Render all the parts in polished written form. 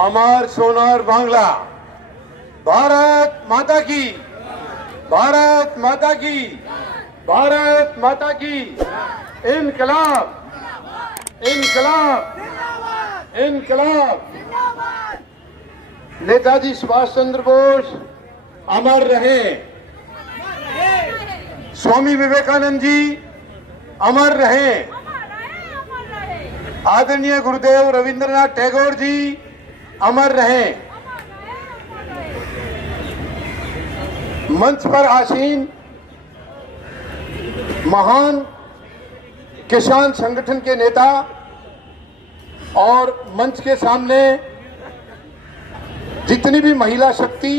अमर सोनार बांग्ला। भारत माता की, भारत माता की, भारत माता की। इनकलाब, इनकलाब, इनकलाब। नेताजी सुभाष चंद्र बोस अमर रहे। स्वामी विवेकानंद जी अमर रहे। आदरणीय गुरुदेव रविंद्रनाथ टैगोर जी अमर रहे। मंच पर आसीन महान किसान संगठन के नेता और मंच के सामने जितनी भी महिला शक्ति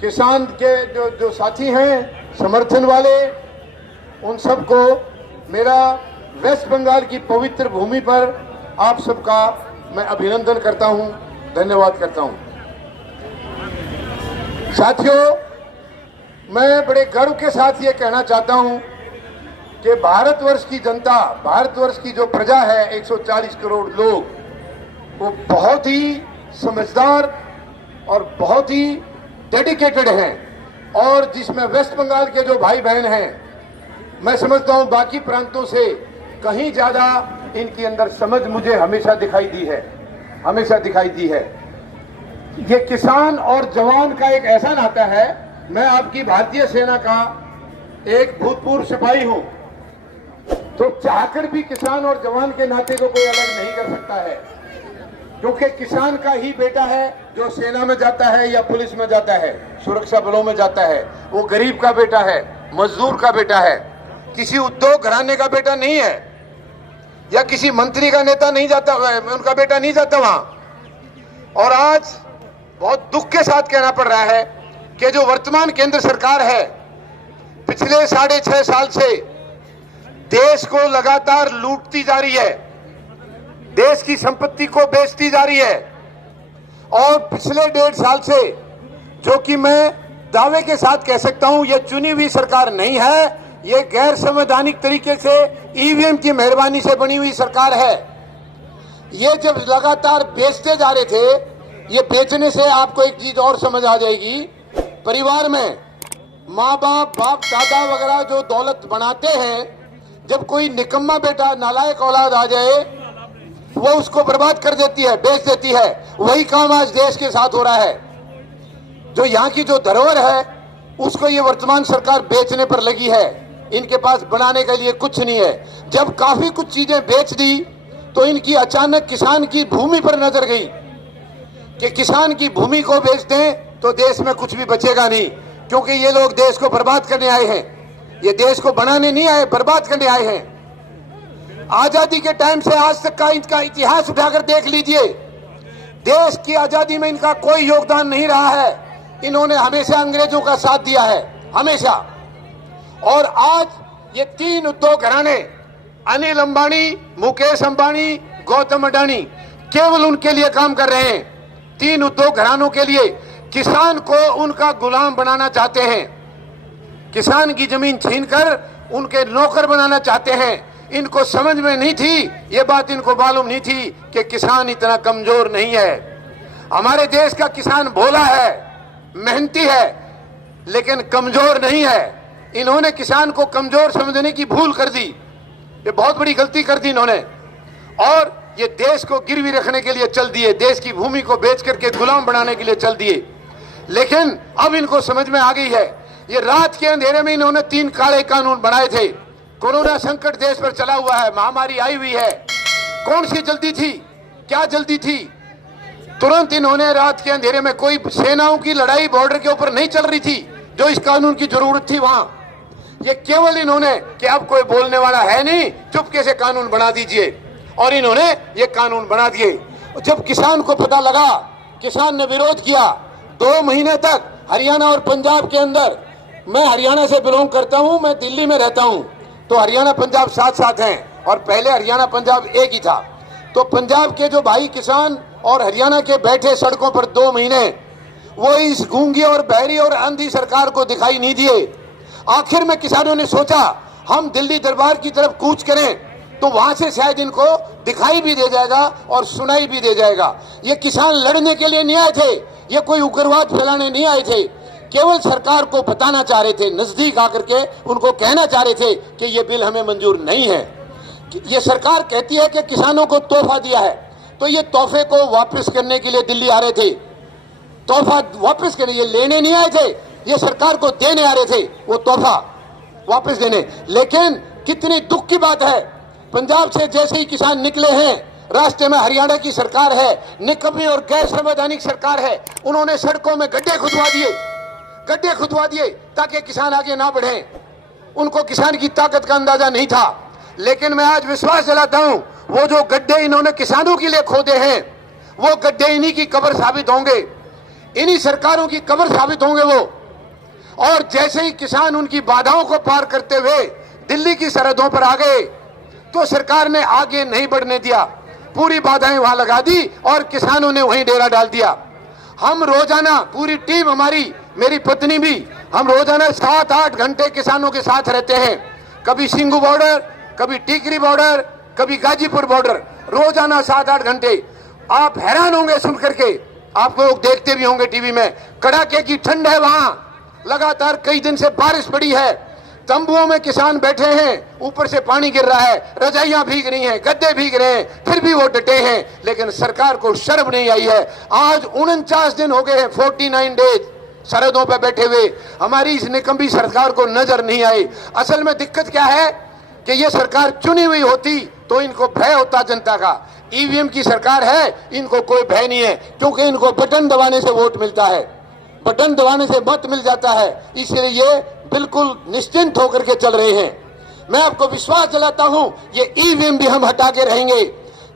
किसान के जो साथी हैं, समर्थन वाले, उन सबको मेरा वेस्ट बंगाल की पवित्र भूमि पर आप सबका मैं अभिनंदन करता हूं, धन्यवाद करता हूं। साथियों, मैं बड़े गर्व के साथ ये कहना चाहता हूं कि भारतवर्ष की जनता, भारतवर्ष की जो प्रजा है, 140 करोड़ लोग, वो बहुत ही समझदार और बहुत ही डेडिकेटेड हैं। और जिसमें वेस्ट बंगाल के जो भाई बहन हैं, मैं समझता हूं बाकी प्रांतों से कहीं ज्यादा इनके अंदर समझ मुझे हमेशा दिखाई दी है, हमेशा दिखाई दी है। ये किसान और जवान का एक ऐसा नाता है। मैं आपकी भारतीय सेना का एक भूतपूर्व सिपाही हूं, तो चाहकर भी किसान और जवान के नाते को कोई अलग नहीं कर सकता है, क्योंकि किसान का ही बेटा है जो सेना में जाता है या पुलिस में जाता है, सुरक्षा बलों में जाता है। वो गरीब का बेटा है, मजदूर का बेटा है, किसी उद्योग घराने का बेटा नहीं है, या किसी मंत्री का नेता नहीं जाता, उनका बेटा नहीं जाता वहां। और आज बहुत दुख के साथ कहना पड़ रहा है कि जो वर्तमान केंद्र सरकार है, पिछले 6.5 साल से देश को लगातार लूटती जा रही है, देश की संपत्ति को बेचती जा रही है। और पिछले 1.5 साल से, जो कि मैं दावे के साथ कह सकता हूं, यह चुनी हुई सरकार नहीं है, ये गैर संवैधानिक तरीके से ईवीएम की मेहरबानी से बनी हुई सरकार है। ये जब लगातार बेचते जा रहे थे, ये बेचने से आपको एक चीज और समझ आ जाएगी, परिवार में माँ बाप, बाप दादा वगैरह जो दौलत बनाते हैं, जब कोई निकम्मा बेटा, नालायक औलाद आ जाए, वो उसको बर्बाद कर देती है, बेच देती है। वही काम आज देश के साथ हो रहा है। जो यहाँ की जो धरोहर है, उसको ये वर्तमान सरकार बेचने पर लगी है। इनके पास बनाने के लिए कुछ नहीं है। जब काफी कुछ चीजें बेच दी, तो इनकी अचानक किसान की भूमि पर नजर गई कि किसान की भूमि को बेच दें तो देश में कुछ भी बचेगा नहीं, क्योंकि ये लोग देश को बर्बाद करने आए हैं। ये देश को बनाने नहीं आए, बर्बाद करने आए हैं। आजादी के टाइम से आज तक का इनका इतिहास उठाकर देख लीजिए, देश की आजादी में इनका कोई योगदान नहीं रहा है। इन्होंने हमेशा अंग्रेजों का साथ दिया है, हमेशा। और आज ये 3 उद्योग घराने, अनिल अंबानी, मुकेश अंबानी, गौतम अडानी, केवल उनके लिए काम कर रहे हैं। 3 उद्योग घरानों के लिए किसान को उनका गुलाम बनाना चाहते हैं, किसान की जमीन छीनकर उनके नौकर बनाना चाहते हैं। इनको समझ में नहीं थी, ये बात इनको मालूम नहीं थी कि किसान इतना कमजोर नहीं है। हमारे देश का किसान भोला है, मेहनती है, लेकिन कमजोर नहीं है। इन्होंने किसान को कमजोर समझने की भूल कर दी, ये बहुत बड़ी गलती कर दी इन्होंने। और ये देश को गिरवी रखने के लिए चल दिए, देश की भूमि को बेच करके गुलाम बनाने के लिए चल दिए। लेकिन अब इनको समझ में आ गई है। ये रात के अंधेरे में इन्होंने 3 काले कानून बनाए थे। कोरोना संकट देश पर चला हुआ है, महामारी आई हुई है, कौन सी जल्दी थी, क्या जल्दी थी? तुरंत इन्होंने रात के अंधेरे में, कोई सेनाओं की लड़ाई बॉर्डर के ऊपर नहीं चल रही थी जो इस कानून की जरूरत थी वहां। ये केवल इन्होंने कि अब कोई बोलने वाला है नहीं, चुपके से कानून बना दीजिए, और इन्होंने ये कानून बना दिए। जब किसान को पता लगा, किसान ने विरोध किया। 2 महीने तक हरियाणा और पंजाब के अंदर, मैं हरियाणा से बिलोंग करता हूं, मैं दिल्ली में रहता हूं, तो हरियाणा पंजाब साथ साथ हैं, और पहले हरियाणा पंजाब एक ही था। तो पंजाब के जो भाई किसान और हरियाणा के बैठे सड़कों पर 2 महीने, वो इस गूंगी और बहरी और अंधी सरकार को दिखाई नहीं दिए। आखिर में किसानों ने सोचा, हम दिल्ली दरबार की तरफ कूच करें, तो वहां से शायद इनको दिखाई भी दे जाएगा और सुनाई भी दे जाएगा। ये किसान लड़ने के लिए नहीं आए थे, ये कोई उग्रवाद फैलाने नहीं आए थे, केवल सरकार को बताना चाह रहे थे, नजदीक आकर के उनको कहना चाह रहे थे कि ये बिल हमें मंजूर नहीं है। ये सरकार कहती है कि किसानों को तोहफा दिया है, तो ये तोहफे को वापस करने के लिए दिल्ली आ रहे थे। तोहफा वापस करने, ये लेने नहीं आए थे, ये सरकार को देने आ रहे थे, वो तोहफा वापस देने। लेकिन कितनी दुख की बात है, पंजाब से जैसे ही किसान निकले हैं, रास्ते में हरियाणा की सरकार है, निकम्मी और गैर संवैधानिक सरकार है, उन्होंने सड़कों में गड्ढे खुदवा दिए ताकि किसान आगे ना बढ़े। उनको किसान की ताकत का अंदाजा नहीं था। लेकिन मैं आज विश्वास दिलाता हूं, वो जो गड्ढे इन्होंने किसानों के लिए खोदे हैं, वो गड्ढे इन्हीं की कब्र साबित होंगे, इन्हीं सरकारों की कब्र साबित होंगे वो। और जैसे ही किसान उनकी बाधाओं को पार करते हुए दिल्ली की सरहदों पर आ गए, तो सरकार ने आगे नहीं बढ़ने दिया, पूरी बाधाएं वहां लगा दी और किसानों ने वहीं डेरा डाल दिया। हम रोजाना, पूरी टीम हमारी, मेरी पत्नी भी, हम रोजाना 7-8 घंटे किसानों के साथ रहते हैं। कभी सिंगू बॉर्डर, कभी टीकरी बॉर्डर, कभी गाजीपुर बॉर्डर, रोजाना 7-8 घंटे। आप हैरान होंगे सुन करके, आप लोग देखते भी होंगे टीवी में, कड़ाके की ठंड है वहां, लगातार कई दिन से बारिश पड़ी है, तंबुओं में किसान बैठे हैं, ऊपर से पानी गिर रहा है, रजाइयां भीग रही हैं, गद्दे भीग रहे हैं, फिर भी वो डटे हैं। लेकिन सरकार को शर्म नहीं आई है। आज 49 दिन हो गए हैं, 49 डेज सरहदों पर बैठे हुए, हमारी इस निकम्मी सरकार को नजर नहीं आई। असल में दिक्कत क्या है कि ये सरकार चुनी हुई होती तो इनको भय होता जनता का। ईवीएम की सरकार है, इनको कोई भय नहीं है, क्योंकि इनको बटन दबाने से वोट मिलता है, बटन दबाने से मत मिल जाता है, इसलिए ये बिल्कुल निश्चिंत होकर के चल रहे हैं। मैं आपको विश्वास दिलाता हूं, ये ईवीएम भी हम हटा के रहेंगे।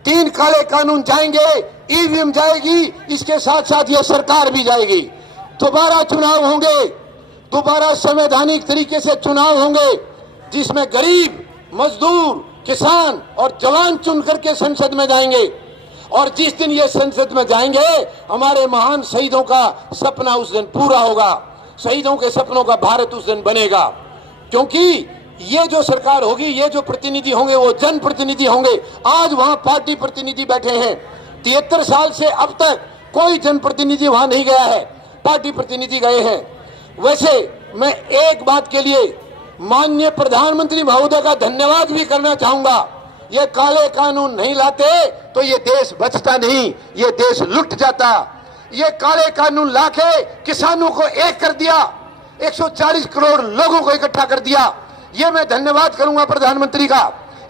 3 काले कानून जाएंगे, ईवीएम जाएगी, इसके साथ साथ ये सरकार भी जाएगी। दोबारा चुनाव होंगे, दोबारा संवैधानिक तरीके से चुनाव होंगे, जिसमें गरीब, मजदूर, किसान और जवान चुन करके संसद में जाएंगे। और जिस दिन ये संसद में जाएंगे, हमारे महान शहीदों का सपना उस दिन पूरा होगा, शहीदों के सपनों का भारत उस दिन बनेगा। क्योंकि ये जो सरकार होगी, ये जो प्रतिनिधि होंगे, वो जन प्रतिनिधि होंगे। आज वहां पार्टी प्रतिनिधि बैठे हैं, 73 साल से अब तक कोई जन प्रतिनिधि वहां नहीं गया है, पार्टी प्रतिनिधि गए हैं। वैसे मैं एक बात के लिए माननीय प्रधानमंत्री महोदय का धन्यवाद भी करना चाहूंगा। ये काले कानून नहीं लाते तो ये देश बचता नहीं, ये देश लुट जाता। ये काले कानून लाके किसानों को एक कर दिया, 140 करोड़ लोगों को इकट्ठा कर दिया। ये मैं धन्यवाद करूंगा प्रधानमंत्री का।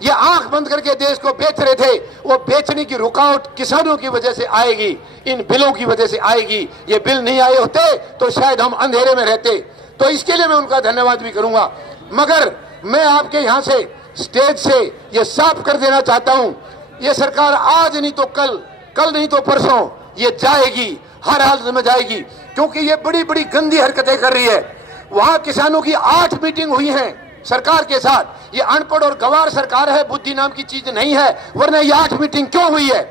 ये आंख बंद करके देश को बेच रहे थे, वो बेचने की रुकावट किसानों की वजह से आएगी, इन बिलों की वजह से आएगी। ये बिल नहीं आए होते तो शायद हम अंधेरे में रहते, तो इसके लिए मैं उनका धन्यवाद भी करूंगा। मगर मैं आपके यहाँ से स्टेज से ये साफ कर देना चाहता हूं, ये सरकार आज नहीं तो कल, कल नहीं तो परसों ये जाएगी, हर हालत में जाएगी, क्योंकि ये बड़ी बड़ी गंदी हरकतें कर रही है। वहां किसानों की 8 मीटिंग हुई है सरकार के साथ। ये अनपढ़ और गंवार सरकार है, बुद्धि नाम की चीज नहीं है, वरना ये 8 मीटिंग क्यों हुई है?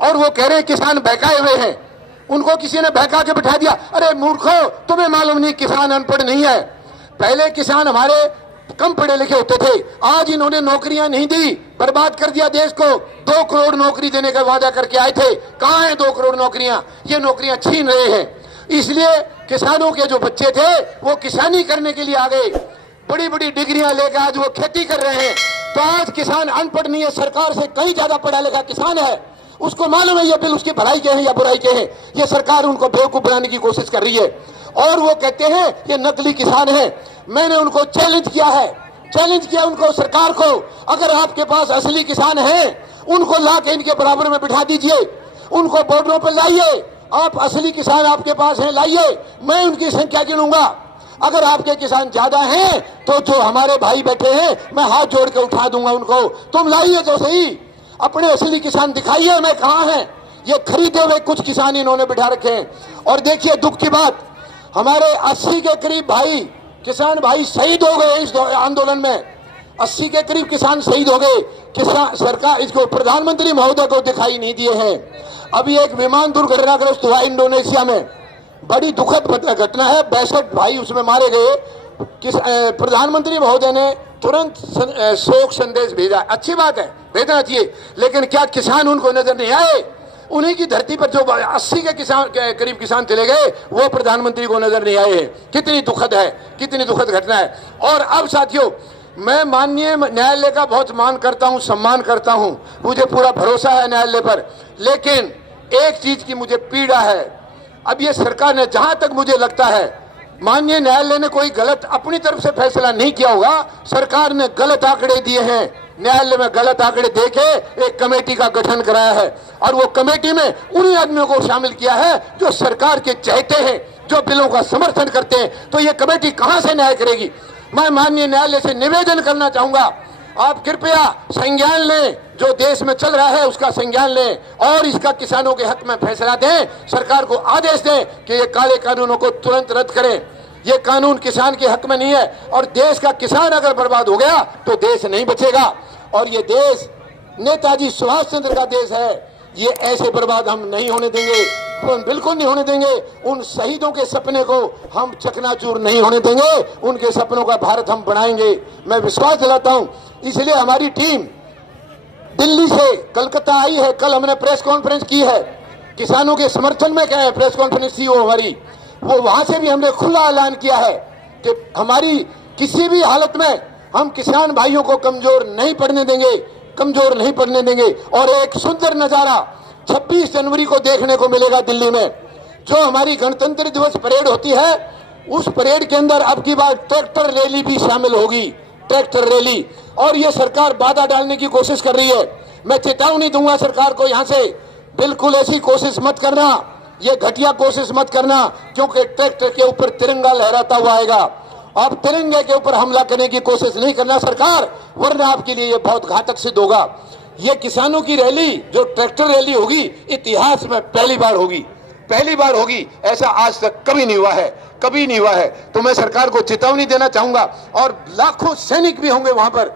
और वो कह रहे हैं किसान बहकाए हुए हैं, उनको किसी ने बहका के बिठा दिया। अरे मूर्खो, तुम्हें मालूम नहीं किसान अनपढ़ नहीं है। पहले किसान हमारे कम पढ़े लिखे होते थे, आज इन्होंने नौकरियां नहीं दी, बर्बाद कर दिया देश को। 2 करोड़ नौकरी देने का वादा करके आए थे, कहां है 2 करोड़ नौकरियां? ये नौकरियां छीन रहे हैं। इसलिए किसानों के जो बच्चे थे वो किसानी करने के लिए आ गए, बड़ी बड़ी डिग्रियां लेकर आज वो खेती कर रहे हैं। तो आज किसान अनपढ़ नहीं है, सरकार से कहीं ज्यादा पढ़ा लिखा किसान है। उसको मालूम है ये बिल उसकी भलाई के हैं या बुराई के हैं। ये सरकार उनको बेवकूफ बनाने की कोशिश कर रही है। और वो कहते हैं ये नकली किसान है। मैंने उनको चैलेंज किया है, चैलेंज किया उनको, सरकार को, अगर आपके पास असली किसान हैं उनको ला के इनके बराबर में बिठा दीजिए, उनको बॉर्डरों पर लाइए। आप असली किसान आपके पास हैं, लाइए, मैं उनकी संख्या गिनूंगा। अगर आपके किसान ज्यादा हैं तो जो हमारे भाई बैठे हैं मैं हाथ जोड़ के उठा दूंगा उनको, तुम लाइए तो सही, अपने असली किसान दिखाइए मैं कहां है। ये खरीदे हुए कुछ किसान इन्होंने बिठा रखे हैं। और देखिए दुख की बात, हमारे 80 के करीब भाई, किसान भाई शहीद हो गए इस आंदोलन में। 80 के करीब किसान शहीद हो गए। किसान सरकार इसको प्रधानमंत्री महोदय को दिखाई नहीं दिए हैं। अभी एक विमान दुर्घटनाग्रस्त हुआ इंडोनेशिया में, बड़ी दुखद घटना है, 62 भाई उसमें मारे गए। प्रधानमंत्री महोदय ने तुरंत शोक संदेश भेजा, अच्छी बात है, भेजना चाहिए। लेकिन क्या किसान उनको नजर नहीं आए? उन्हीं की धरती पर जो 80 के किसान के करीब किसान चले गए, वो प्रधानमंत्री को नजर नहीं आए। कितनी दुखद है, कितनी दुखद घटना है। और अब साथियों, मैं माननीय न्यायालय का बहुत मान करता हूं, सम्मान करता हूं, मुझे पूरा भरोसा है न्यायालय पर। लेकिन एक चीज की मुझे पीड़ा है, अब ये सरकार ने, जहां तक मुझे लगता है, माननीय न्यायालय ने कोई गलत अपनी तरफ से फैसला नहीं किया होगा, सरकार ने गलत आंकड़े दिए हैं। न्यायालय में गलत आंकड़े देके एक कमेटी का गठन कराया है, और वो कमेटी में उन्हीं आदमियों को शामिल किया है जो सरकार के चहेते हैं, जो बिलों का समर्थन करते हैं। तो ये कमेटी कहां से न्याय करेगी? मैं माननीय न्यायालय से निवेदन करना चाहूंगा, आप कृपया संज्ञान लें, जो देश में चल रहा है उसका संज्ञान लें, और इसका किसानों के हक में फैसला दें। सरकार को आदेश दें कि ये काले कानूनों को तुरंत रद्द करें। ये कानून किसान के हक में नहीं है, और देश का किसान अगर बर्बाद हो गया तो देश नहीं बचेगा। और ये देश नेताजी सुभाष चंद्र का देश है, ये ऐसे बर्बाद हम नहीं होने देंगे, बिल्कुल नहीं होने देंगे। उन शहीदों के सपने को हम चकनाचूर नहीं होने देंगे, उनके सपनों का भारत हम बनाएंगे। मैं विश्वास दिलाता हूं, इसलिए हमारी टीम दिल्ली से कलकत्ता आई है। कल हमने प्रेस कॉन्फ्रेंस की है, किसानों के समर्थन में क्या है प्रेस कॉन्फ्रेंस थी वो हमारी, वो वहां से भी हमने खुला ऐलान किया है कि हमारी किसी भी हालत में हम किसान भाइयों को कमजोर नहीं पड़ने देंगे, कमजोर नहीं पड़ने देंगे। और एक सुंदर नजारा 26 जनवरी को देखने को मिलेगा दिल्ली में, जो हमारी गणतंत्र दिवस परेड होती है, उस परेड के अंदर अब की बार ट्रैक्टर रैली भी शामिल होगी, ट्रैक्टर रैली। और ये सरकार बाधा डालने की कोशिश कर रही है। मैं चेतावनी दूंगा सरकार को, यहां से बिल्कुल ऐसी कोशिश मत करना, ये घटिया कोशिश मत करना, क्योंकि ट्रैक्टर के ऊपर तिरंगा लहराता हुआ आएगा। आप तिरंगे के ऊपर हमला करने की कोशिश नहीं करना सरकार, वरना आपके लिए ये बहुत घातक सिद्ध होगा। ये किसानों की रैली जो ट्रैक्टर रैली होगी, इतिहास में पहली बार होगी, पहली बार होगी। ऐसा आज तक कभी नहीं हुआ है, कभी नहीं हुआ है। तो मैं सरकार को चेतावनी देना चाहूंगा, और लाखों सैनिक भी होंगे वहां पर,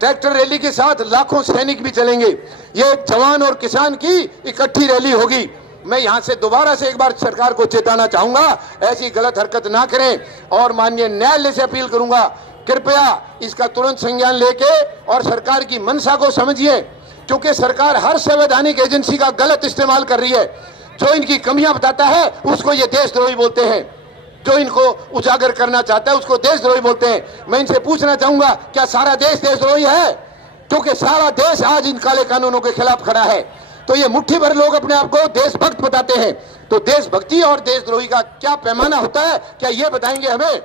ट्रैक्टर रैली के साथ लाखों सैनिक भी चलेंगे। ये जवान और किसान की इकट्ठी रैली होगी। मैं यहां से दोबारा से एक बार सरकार को चेताना चाहूंगा, ऐसी गलत हरकत ना करें। और माननीय न्यायालय से अपील करूंगा, कृपया इसका तुरंत संज्ञान लेके और सरकार की मंशा को समझिए, क्योंकि सरकार हर संवैधानिक एजेंसी का गलत इस्तेमाल कर रही है। जो इनकी कमियां बताता है उसको ये देशद्रोही बोलते हैं, जो इनको उजागर करना चाहता है उसको देशद्रोही बोलते हैं। मैं इनसे पूछना चाहूंगा, क्या सारा देश देशद्रोही है? क्योंकि सारा देश आज इन काले कानूनों के खिलाफ खड़ा है। तो ये मुट्ठी भर लोग अपने आप को देशभक्त बताते हैं, तो देशभक्ति और देशद्रोही का क्या पैमाना होता है, क्या ये बताएंगे हमें?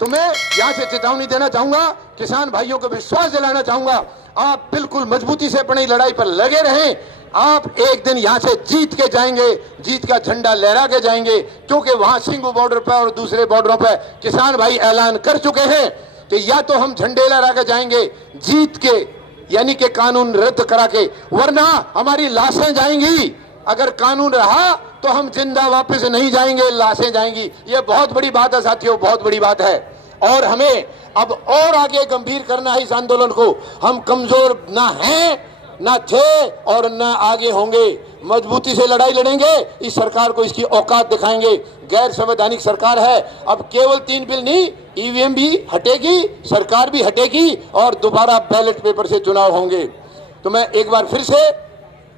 तो मैं यहां से चेतावनी देना चाहूंगा, किसान भाइयों को विश्वास दिलाना चाहूंगा, आप बिल्कुल मजबूती से अपनी लड़ाई पर लगे रहें। आप एक दिन यहां से जीत के जाएंगे, जीत का झंडा लहरा के जाएंगे, क्योंकि वहां सिंगू बॉर्डर पर और दूसरे बॉर्डरों पर किसान भाई ऐलान कर चुके हैं कि या तो हम झंडे लहरा के जाएंगे जीत के, यानी कि कानून रद्द करा के, वरना हमारी लाशें जाएंगी। अगर कानून रहा तो हम जिंदा वापस नहीं जाएंगे, लाशें जाएंगी। ये बहुत बड़ी बात है साथियों, बहुत बड़ी बात है। और हमें अब और आगे गंभीर करना है इस आंदोलन को। हम कमजोर ना हैं, ना थे और ना आगे होंगे। मजबूती से लड़ाई लड़ेंगे, इस सरकार को इसकी औकात दिखाएंगे। गैर संवैधानिक सरकार है। अब केवल 3 बिल नहीं, ईवीएम भी हटेगी, सरकार भी हटेगी, और दोबारा बैलेट पेपर से चुनाव होंगे। तो मैं एक बार फिर से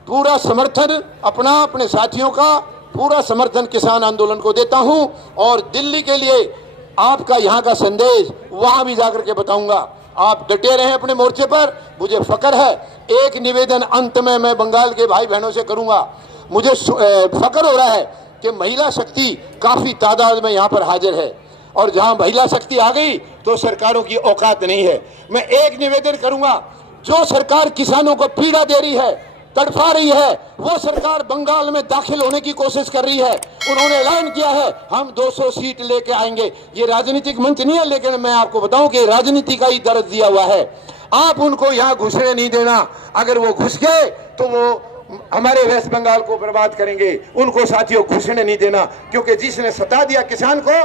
पूरा समर्थन अपना, अपने साथियों का पूरा समर्थन किसान आंदोलन को देता हूं, और दिल्ली के लिए आपका यहाँ का संदेश वहां भी जाकर के बताऊंगा। आप डटे रहे अपने मोर्चे पर, मुझे फक्र है। एक निवेदन अंत में मैं बंगाल के भाई बहनों से करूंगा, मुझे फक्र हो रहा है कि महिला शक्ति काफी तादाद में यहाँ पर हाजिर है, और जहां महिला शक्ति आ गई तो सरकारों की औकात नहीं है। मैं एक निवेदन करूंगा, जो सरकार किसानों को पीड़ा दे रही है, तड़फा रही है, वो सरकार बंगाल में दाखिल होने की कोशिश कर रही है। उन्होंने ऐलान किया है हम 200 सीट लेके आएंगे। ये राजनीतिक मंच नहीं है, लेकिन मैं आपको बताऊं कि राजनीति का ही दर्द दिया हुआ है। आप उनको यहाँ घुसने नहीं देना। अगर वो घुस गए तो वो हमारे वेस्ट बंगाल को बर्बाद करेंगे। उनको साथियों घुसने नहीं देना, क्योंकि जिसने सता दिया किसान को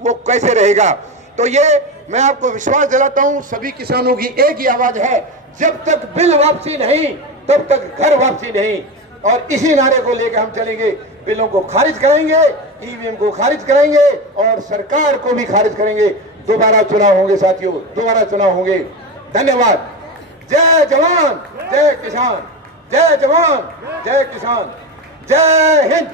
वो कैसे रहेगा। तो ये मैं आपको विश्वास दिलाता हूं, सभी किसानों की एक ही आवाज है, जब तक बिल वापसी नहीं तब तक घर वापसी नहीं। और इसी नारे को लेकर हम चलेंगे। बिलों को खारिज करेंगे, ईवीएम को खारिज करेंगे, और सरकार को भी खारिज करेंगे। दोबारा चुनाव होंगे साथियों, दोबारा चुनाव होंगे। धन्यवाद। जय जवान जय किसान, जय जवान जय किसान, जय हिंद।